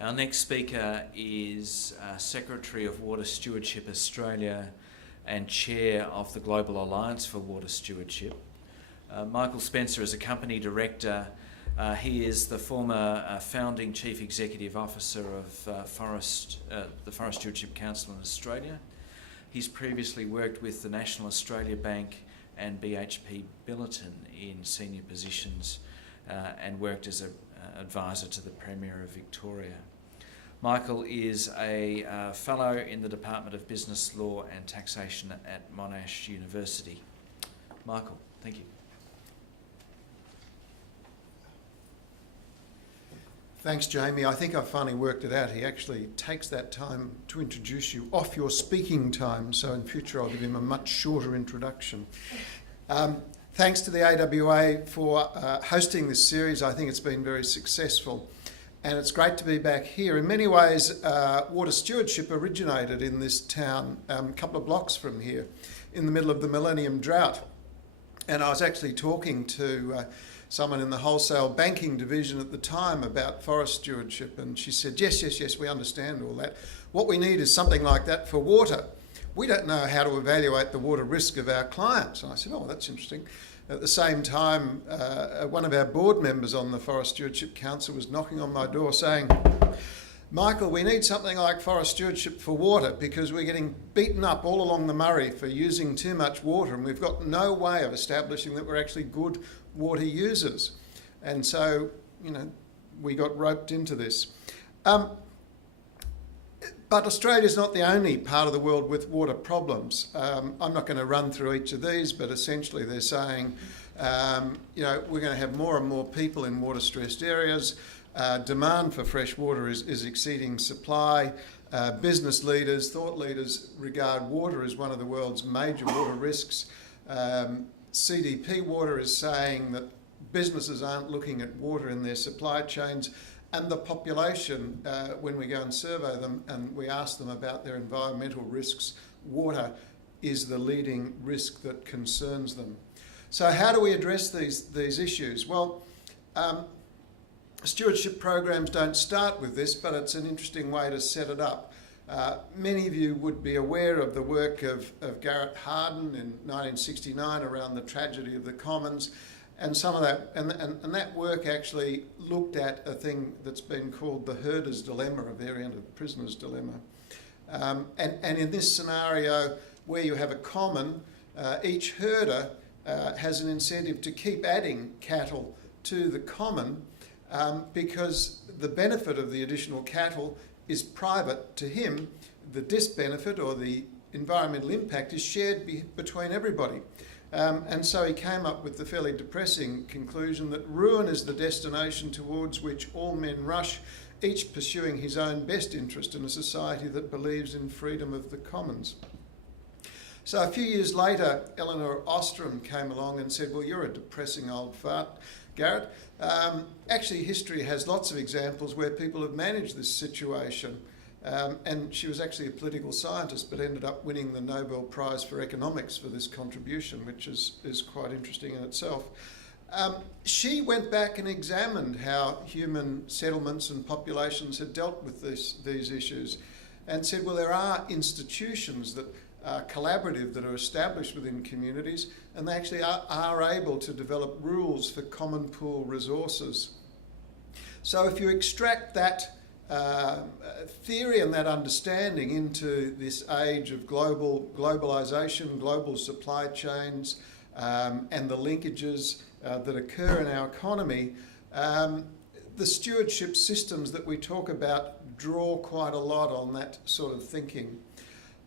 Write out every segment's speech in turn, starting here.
Our next speaker is Secretary of Water Stewardship Australia and Chair of the Global Alliance for Water Stewardship. Michael Spencer is a Company Director. He is the former founding Chief Executive Officer of the Forest Stewardship Council in Australia. He's previously worked with the National Australia Bank and BHP Billiton in senior positions and worked as an advisor to the Premier of Victoria. Michael is a Fellow in the Department of Business Law and Taxation at Monash University. Michael, thank you. Thanks, Jamie. I think I've finally worked it out. He actually takes that time to introduce you off your speaking time, so in future I'll give him a much shorter introduction. Thanks to the AWA for hosting this series. I think it's been very successful, and it's great to be back here. In many ways, water stewardship originated in this town a couple of blocks from here in the middle of the Millennium Drought. And I was actually talking to someone in the wholesale banking division at the time about forest stewardship, and she said, yes, we understand all that. What we need is something like that for water. We don't know how to evaluate the water risk of our clients. And I said, oh, that's interesting. At the same time, one of our board members on the Forest Stewardship Council was knocking on my door saying, Michael, we need something like forest stewardship for water because we're getting beaten up all along the Murray for using too much water, and we've got no way of establishing that we're actually good water users. And so, we got roped into this. But Australia's not the only part of the world with water problems. I'm not going to run through each of these, but essentially they're saying, we're going to have more and more people in water-stressed areas. Demand for fresh water is exceeding supply. Business leaders, thought leaders regard water as one of the world's major water risks. CDP Water is saying that businesses aren't looking at water in their supply chains, and the population, when we go and survey them and we ask them about their environmental risks, water is the leading risk that concerns them. So how do we address these issues? Well, stewardship programs don't start with this, but it's an interesting way to set it up. Many of you would be aware of the work of Garrett Hardin in 1969 around the tragedy of the Commons, and some of that, and that work actually looked at a thing that's been called the herder's dilemma, a variant of the prisoner's dilemma. And in this scenario, where you have a common, each herder has an incentive to keep adding cattle to the common because the benefit of the additional cattle is private to him. The disbenefit or the environmental impact is shared between everybody. And so he came up with the fairly depressing conclusion that ruin is the destination towards which all men rush, each pursuing his own best interest in a society that believes in freedom of the commons. So a few years later, Eleanor Ostrom came along and said, well, you're a depressing old fart, Garrett. Actually, history has lots of examples where people have managed this situation. And she was actually a political scientist, but ended up winning the Nobel Prize for Economics for this contribution, which is quite interesting in itself. She went back and examined how human settlements and populations had dealt with these issues and said, well, there are institutions that are collaborative, that are established within communities, and they actually are able to develop rules for common pool resources. So if you extract that theory and that understanding into this age of globalisation, global supply chains, and the linkages that occur in our economy, the stewardship systems that we talk about draw quite a lot on that sort of thinking.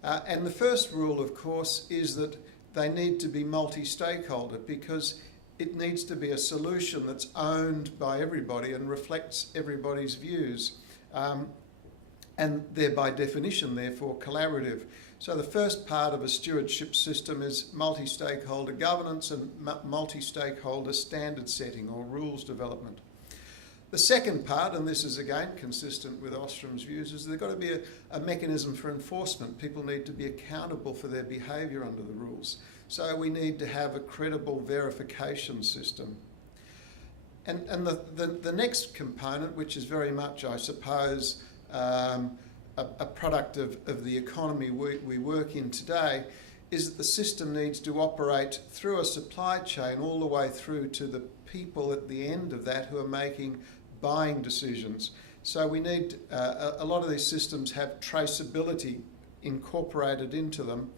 And the first rule, of course, is that they need to be multi-stakeholder because it needs to be a solution that's owned by everybody and reflects everybody's views. And they're by definition, therefore, collaborative. So the first part of a stewardship system is multi-stakeholder governance and multi-stakeholder standard setting or rules development. The second part, and this is again consistent with Ostrom's views, is there's got to be a mechanism for enforcement. People need to be accountable for their behaviour under the rules. So we need to have a credible verification system. And the next component, which is very much, I suppose, a product of the economy we work in today, is that the system needs to operate through a supply chain all the way through to the people at the end of that who are making buying decisions. So we need, a lot of these systems have traceability incorporated into them,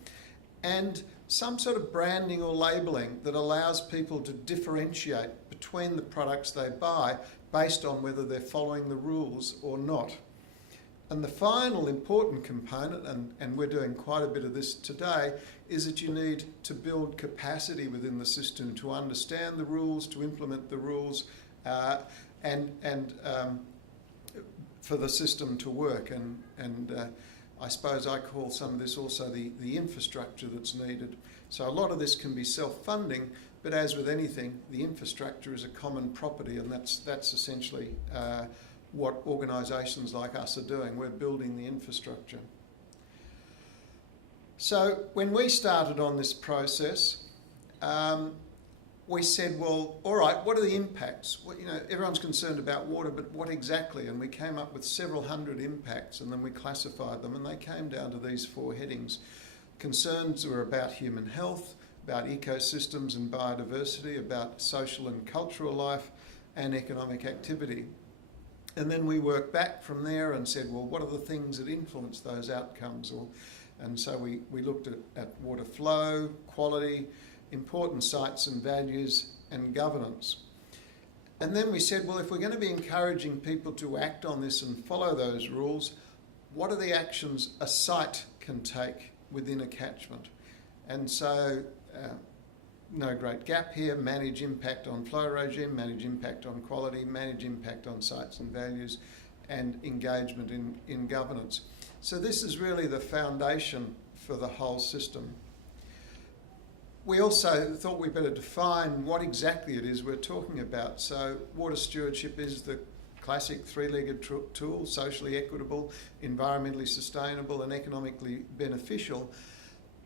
and some sort of branding or labelling that allows people to differentiate between the products they buy based on whether they're following the rules or not. And the final important component, and we're doing quite a bit of this today, is that you need to build capacity within the system to understand the rules, to implement the rules, and for the system to work. And I suppose I call some of this also the infrastructure that's needed. So a lot of this can be self-funding, but as with anything, the infrastructure is a common property, and that's essentially what organisations like us are doing. We're building the infrastructure. So when we started on this process, we said, well, all right, what are the impacts? Well, you know, everyone's concerned about water, but what exactly? And we came up with several hundred impacts, and then we classified them, and they came down to these 4 headings. Concerns were about human health, about ecosystems and biodiversity, about social and cultural life, and economic activity. And then we worked back from there and said, well, what are the things that influence those outcomes? And so we looked at water flow, quality, important sites and values, and governance. And then we said, well, if we're going to be encouraging people to act on this and follow those rules, what are the actions a site can take within a catchment? And so, no great gap here: manage impact on flow regime, manage impact on quality, manage impact on sites and values, and engagement in governance. So this is really the foundation for the whole system. We also thought we'd better define what exactly it is we're talking about. So water stewardship is the classic 3-legged tool: socially equitable, environmentally sustainable, and economically beneficial.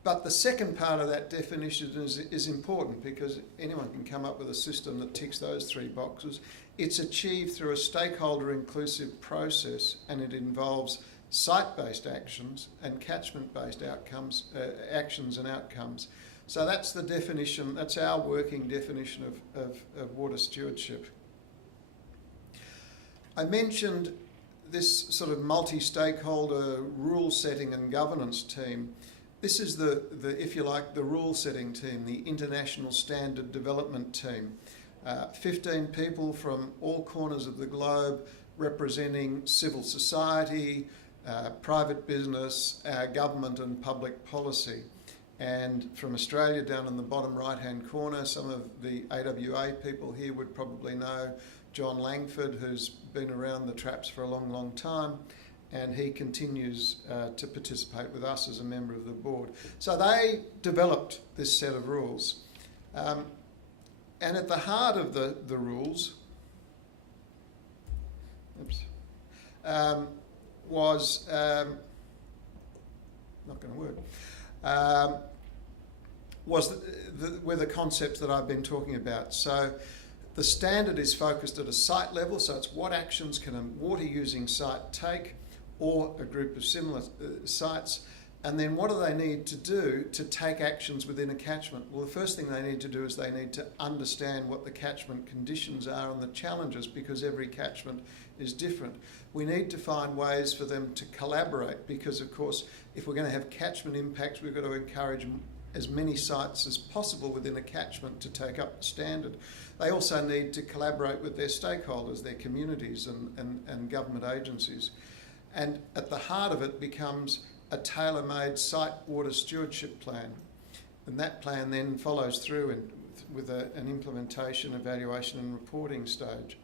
But the second part of that definition is important, because anyone can come up with a system that ticks those 3 boxes. It's achieved through a stakeholder-inclusive process, and it involves site-based actions and catchment-based outcomes, actions and outcomes. So that's the definition, that's our working definition of water stewardship. I mentioned this sort of multi-stakeholder rule setting and governance team. This is the if you like, the rule setting team, the international standard development team. 15 people from all corners of the globe, representing civil society, private business, government and public policy. And from Australia, down in the bottom right-hand corner, some of the AWA people here would probably know John Langford, who's been around the traps for a long, long time, and he continues to participate with us as a member of the board. So they developed this set of rules. And at the heart of the rules was, not going to work, were the concepts that I've been talking about. So the standard is focused at a site level, so it's what actions can a water-using site take, or a group of similar sites, and then what do they need to do to take actions within a catchment? Well, the first thing they need to do is they need to understand what the catchment conditions are and the challenges, because every catchment is different. We need to find ways for them to collaborate, because of course, if we're going to have catchment impacts, we've got to encourage as many sites as possible within a catchment to take up the standard. They also need to collaborate with their stakeholders, their communities and government agencies. And at the heart of it becomes a tailor-made site water stewardship plan. And that plan then follows through with an implementation, evaluation and reporting stage.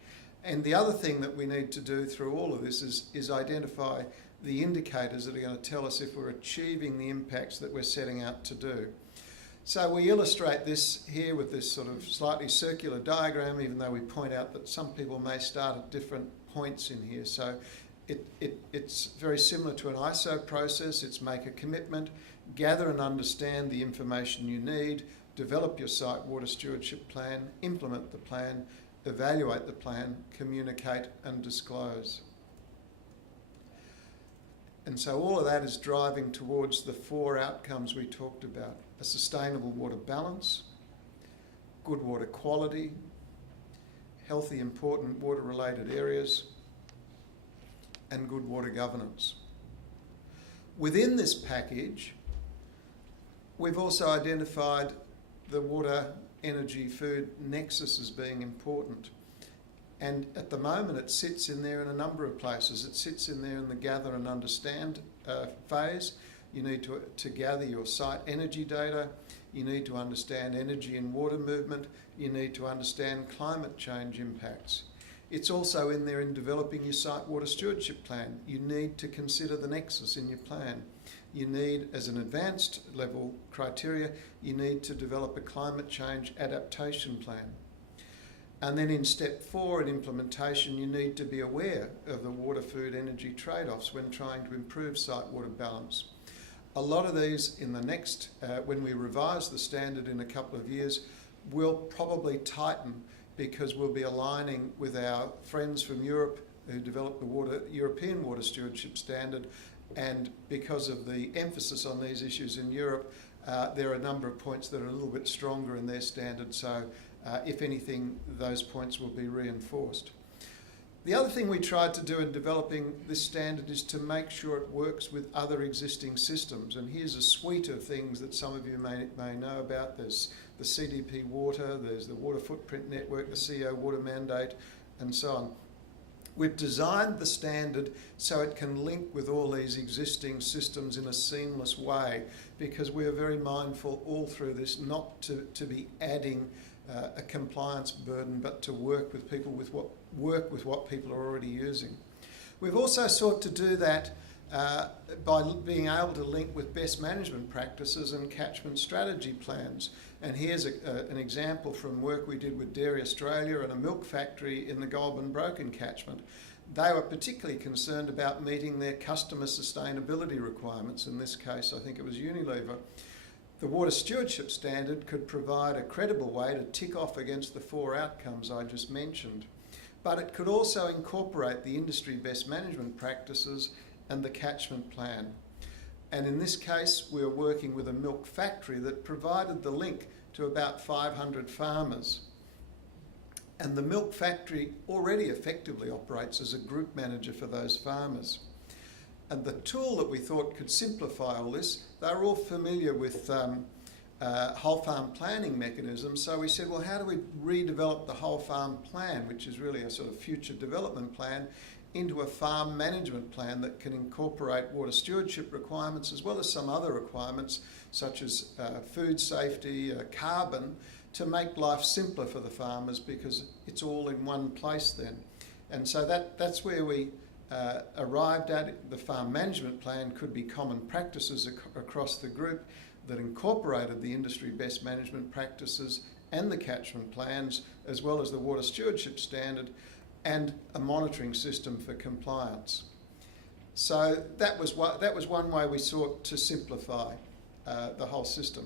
And the other thing that we need to do through all of this is identify the indicators that are going to tell us if we're achieving the impacts that we're setting out to do. So we illustrate this here with this sort of slightly circular diagram, even though we point out that some people may start at different points in here. So it's very similar to an ISO process. It's make a commitment, gather and understand the information you need, develop your site water stewardship plan, implement the plan, evaluate the plan, communicate and disclose. And so all of that is driving towards the 4 outcomes we talked about: a sustainable water balance, good water quality, healthy, important water-related areas, and good water governance. Within this package, we've also identified the water, energy, food nexus as being important. And at the moment, it sits in there in a number of places. It sits in there in the gather and understand phase. You need to gather your site energy data. You need to understand energy and water movement. You need to understand climate change impacts. It's also in there in developing your site water stewardship plan. You need to consider the nexus in your plan. You need, as an advanced level criteria, you need to develop a climate change adaptation plan. And then in step 4 in implementation, you need to be aware of the water, food, energy trade-offs when trying to improve site water balance. A lot of these in the next, when we revise the standard in a couple of years, will probably tighten, because we'll be aligning with our friends from Europe who developed the European water stewardship standard. And because of the emphasis on these issues in Europe, there are a number of points that are a little bit stronger in their standard. So if anything, those points will be reinforced. The other thing we tried to do in developing this standard is to make sure it works with other existing systems. And here's a suite of things that some of you may know about. There's the CDP Water, there's the Water Footprint Network, the CO Water Mandate, and so on. We've designed the standard so it can link with all these existing systems in a seamless way, because we are very mindful all through this not to be adding a compliance burden, but to work with what people are already using. We've also sought to do that by being able to link with best management practices and catchment strategy plans. And here's an example from work we did with Dairy Australia and a milk factory in the Goulburn Broken catchment. They were particularly concerned about meeting their customer sustainability requirements. In this case, I think it was Unilever. The water stewardship standard could provide a credible way to tick off against the 4 outcomes I just mentioned. But it could also incorporate the industry best management practices and the catchment plan. And in this case, we were working with a milk factory that provided the link to about 500 farmers. And the milk factory already effectively operates as a group manager for those farmers. And the tool that we thought could simplify all this, they're all familiar with whole farm planning mechanisms. So we said, well, how do we redevelop the whole farm plan, which is really a sort of future development plan, into a farm management plan that can incorporate water stewardship requirements as well as some other requirements such as food safety, carbon, to make life simpler for the farmers, because it's all in one place then. And so that's where we arrived at. The farm management plan could be common practices across the group that incorporated the industry best management practices and the catchment plans, as well as the water stewardship standard, and a monitoring system for compliance. So that was one way we sought to simplify the whole system.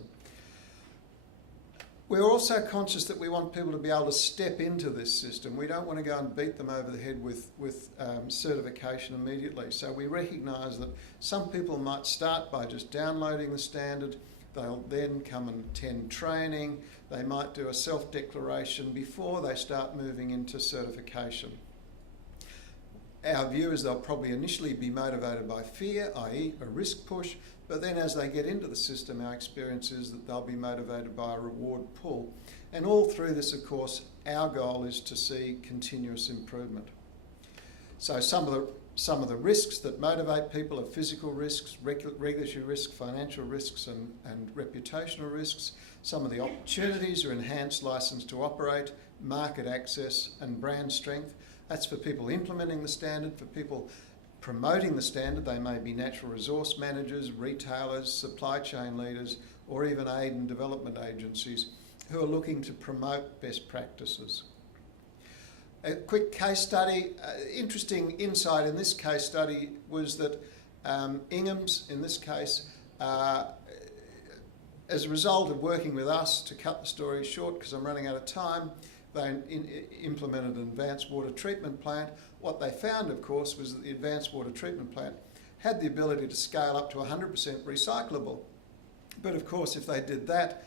We're also conscious that we want people to be able to step into this system. We don't want to go and beat them over the head with certification immediately. So we recognise that some people might start by just downloading the standard. They'll then come and attend training. They might do a self-declaration before they start moving into certification. Our view is they'll probably initially be motivated by fear, i.e. a risk push, but then as they get into the system, our experience is that they'll be motivated by a reward pull. And all through this, of course, our goal is to see continuous improvement. So some of the risks that motivate people are physical risks, regulatory risks, financial risks and reputational risks. Some of the opportunities are enhanced license to operate, market access and brand strength. That's for people implementing the standard. For people promoting the standard, they may be natural resource managers, retailers, supply chain leaders, or even aid and development agencies who are looking to promote best practices. A quick case study, interesting insight in this case study was that Ingham's, in this case, as a result of working with us, to cut the story short because I'm running out of time, They implemented an advanced water treatment plant. What they found, of course, was that the advanced water treatment plant had the ability to scale up to 100% recyclable. But of course, if they did that,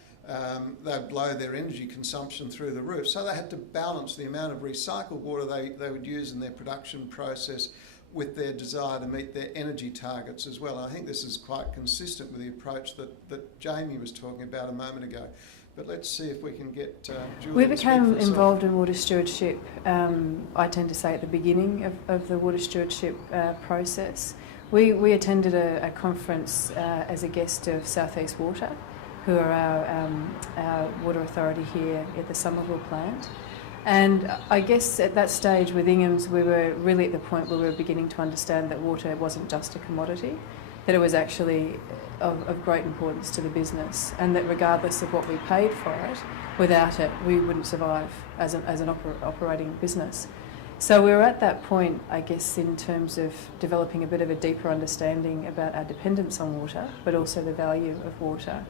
they'd blow their energy consumption through the roof. So they had to balance the amount of recycled water they would use in their production process with their desire to meet their energy targets as well. And I think this is quite consistent with the approach that Jamie was talking about a moment ago. But let's see if we can get Julie. We became involved in water stewardship, I tend to say, at the beginning of the water stewardship process. We attended a conference as a guest of South East Water, who are our water authority here at the Somerville plant. And I guess at that stage with Ingham's, we were really at the point where we were beginning to understand that water wasn't just a commodity, that it was actually of great importance to the business, and that regardless of what we paid for it, without it we wouldn't survive as an operating business. So we were at that point, I guess, in terms of developing a bit of a deeper understanding about our dependence on water, but also the value of water,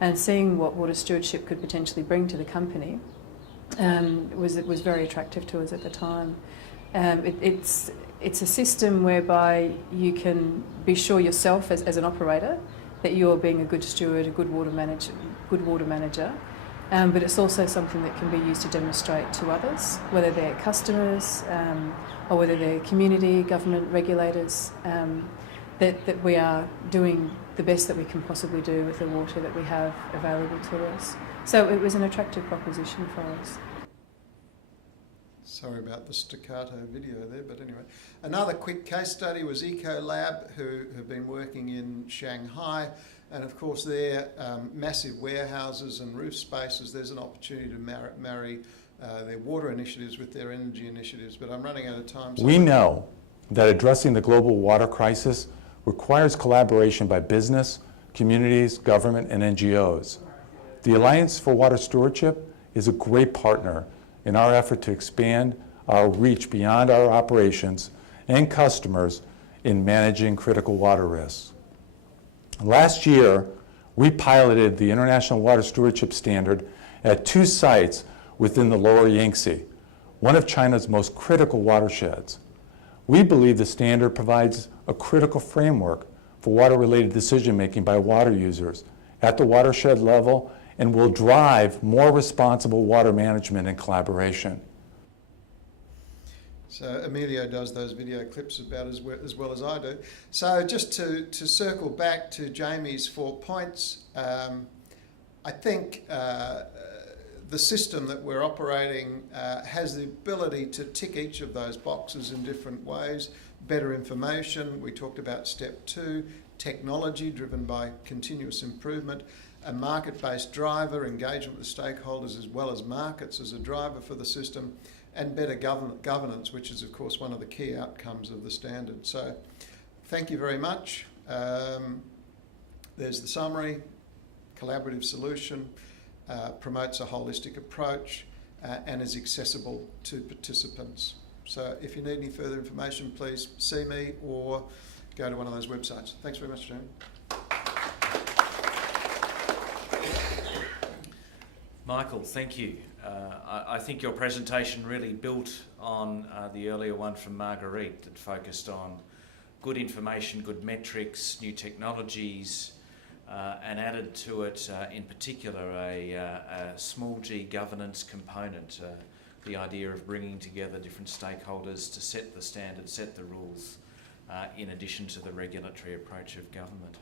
and seeing what water stewardship could potentially bring to the company was very attractive to us at the time. It's a system whereby you can be sure yourself as an operator that you're being a good steward, a good water manager. But it's also something that can be used to demonstrate to others, whether they're customers or whether they're community, government, regulators, that we are doing the best that we can possibly do with the water that we have available to us. So it was an attractive proposition for us. Sorry about the staccato video there, but anyway. Another quick case study was Ecolab, who have been working in Shanghai. And of course, their massive warehouses and roof spaces, there's an opportunity to marry their water initiatives with their energy initiatives. But I'm running out of time. So we know that addressing the global water crisis requires collaboration by business, communities, government, and NGOs. The Alliance for Water Stewardship is a great partner in our effort to expand our reach beyond our operations and customers in managing critical water risks. Last year, we piloted the International Water Stewardship Standard at 2 sites within the Lower Yangtze, one of China's most critical watersheds. We believe the standard provides a critical framework for water-related decision-making by water users at the watershed level and will drive more responsible water management and collaboration. So Emilio does those video clips about as well as I do. So just to circle back to Jamie's 4 points, I think the system that we're operating has the ability to tick each of those boxes in different ways. Better information, we talked about step 2, technology driven by continuous improvement, a market-based driver, engagement with stakeholders as well as markets as a driver for the system, and better governance, which is of course one of the key outcomes of the standard. So thank you very much. There's the summary. Collaborative solution, promotes a holistic approach and is accessible to participants. So if you need any further information, please see me or go to one of those websites. Thanks very much, Jamie. Michael, thank you. I think your presentation really built on the earlier one from Marguerite that focused on good information, good metrics, new technologies, and added to it in particular a small g governance component, the idea of bringing together different stakeholders to set the standards, set the rules, in addition to the regulatory approach of government.